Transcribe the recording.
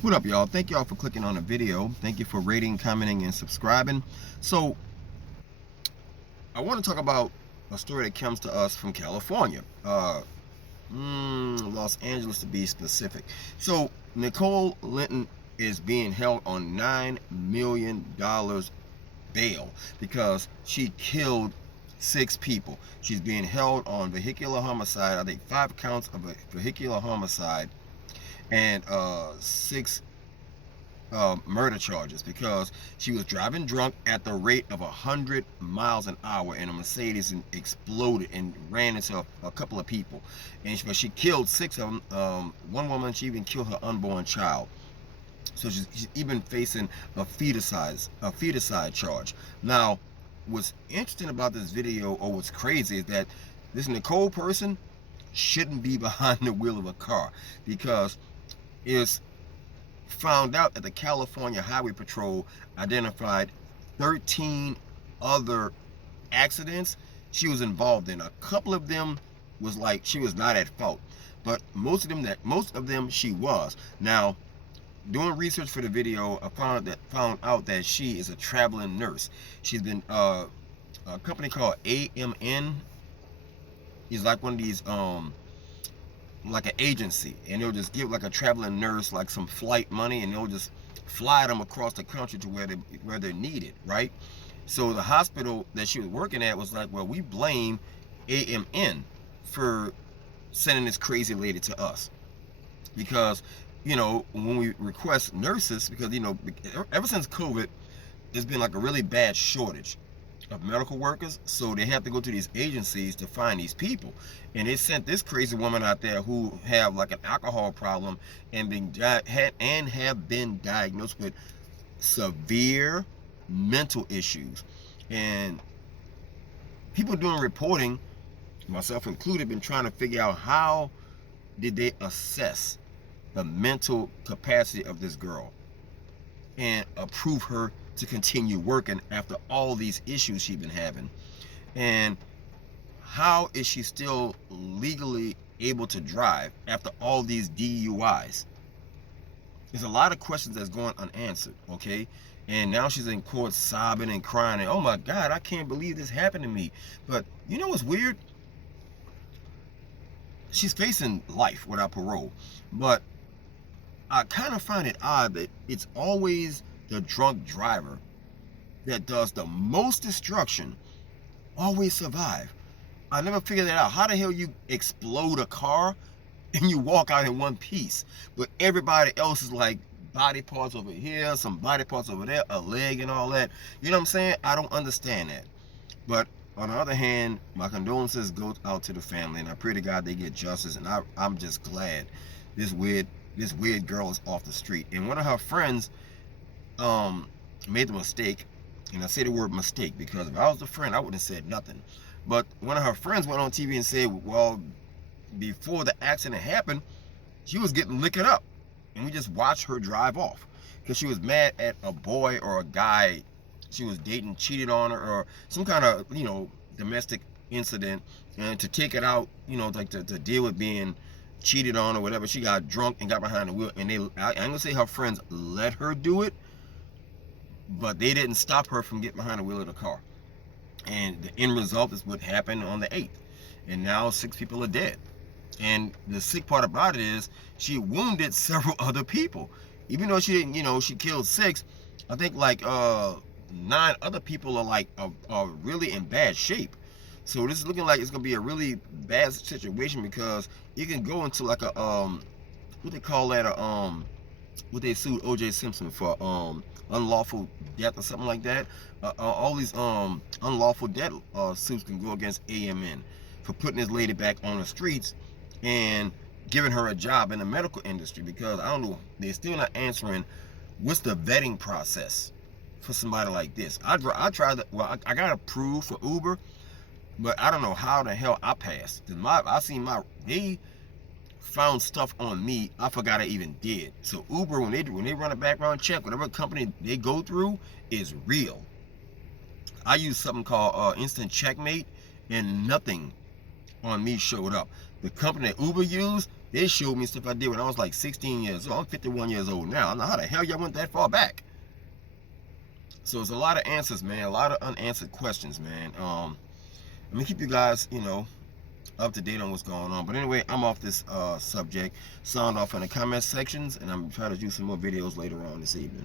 What up, y'all? Thank y'all for clicking on the video. Thank you for rating, commenting, and subscribing. So, I want to talk about a story that comes to us from California, Los Angeles to be specific. So, Nicole Linton is being held on $9 million bail because she killed 6 people. She's being held on vehicular homicide. I think 5 counts of vehicular homicide and 6 murder charges because she was driving drunk at the rate of 100 miles an hour in a Mercedes and exploded and ran into a couple of people. But she killed 6 of them. One woman, she even killed her unborn child. So she's even facing a feticide charge. Now, what's interesting about this video, or what's crazy, is that this Nicole person shouldn't be behind the wheel of a car, because it's found out that the California Highway Patrol identified 13 other accidents she was involved in. A couple of them was like she was not at fault, but most of them she was. Now, doing research for the video, I found out that she is a traveling nurse. She's been a company called AMN. Is like one of these like an agency, and they'll just give like a traveling nurse like some flight money, and they'll just fly them across the country to where they're needed, right? So the hospital that she was working at was like, well, we blame AMN for sending this crazy lady to us, because when we request nurses, because ever since COVID, there's been like a really bad shortage of medical workers, so they have to go to these agencies to find these people. And they sent this crazy woman out there who have like an alcohol problem and have been diagnosed with severe mental issues. And people doing reporting, myself included, been trying to figure out how did they assess the mental capacity of this girl and approve her to continue working after all these issues she's been having. And how is she still legally able to drive after all these DUIs? There's a lot of questions that's going unanswered, okay? And now she's in court sobbing and crying, and, oh my God, I can't believe this happened to me. But you know what's weird? She's facing life without parole. But I kind of find it odd that it's always the drunk driver that does the most destruction always survive. I never figured that out. How the hell you explode a car and you walk out in one piece, but everybody else is like body parts over here, some body parts over there, a leg and all that. You know what I'm saying? I don't understand that. But on the other hand, my condolences go out to the family, and I pray to God they get justice. And I'm just glad this weird girl is off the street. And one of her friends made the mistake, and I say the word mistake because if I was a friend, I wouldn't have said nothing. But one of her friends went on TV and said, well, before the accident happened, she was getting liquored up, and we just watched her drive off because she was mad at a boy or a guy she was dating cheated on her, or some kind of domestic incident, and to take it out, like to deal with being cheated on or whatever, she got drunk and got behind the wheel. And I ain't gonna say her friends let her do it, but they didn't stop her from getting behind the wheel of the car. And the end result is what happened on the 8th. And now 6 people are dead. And the sick part about it is she wounded several other people. Even though she didn't, she killed 6, I think like 9 other people are really in bad shape. So this is looking like it's gonna be a really bad situation, because you can go into like a what they call that, what they sued O.J. Simpson for, unlawful death or something like that. All these unlawful death suits can go against AMN for putting this lady back on the streets and giving her a job in the medical industry, because I don't know, they're still not answering what's the vetting process for somebody like this. I tried that. Well, I got approved for Uber, but I don't know how the hell I passed. They found stuff on me I forgot I even did. So Uber, when they run a background check, whatever company they go through is real. I use something called Instant Checkmate, and nothing on me showed up. The company that Uber used, They showed me stuff I did when I was like 16 years old. I'm 51 years old now. I don't know how the hell y'all went that far back. So it's a lot of answers, man. A lot of unanswered questions, man. Let me keep you guys, up to date on what's going on. But anyway, I'm off this subject. Sound off in the comment sections, and I'm trying to do some more videos later on this evening.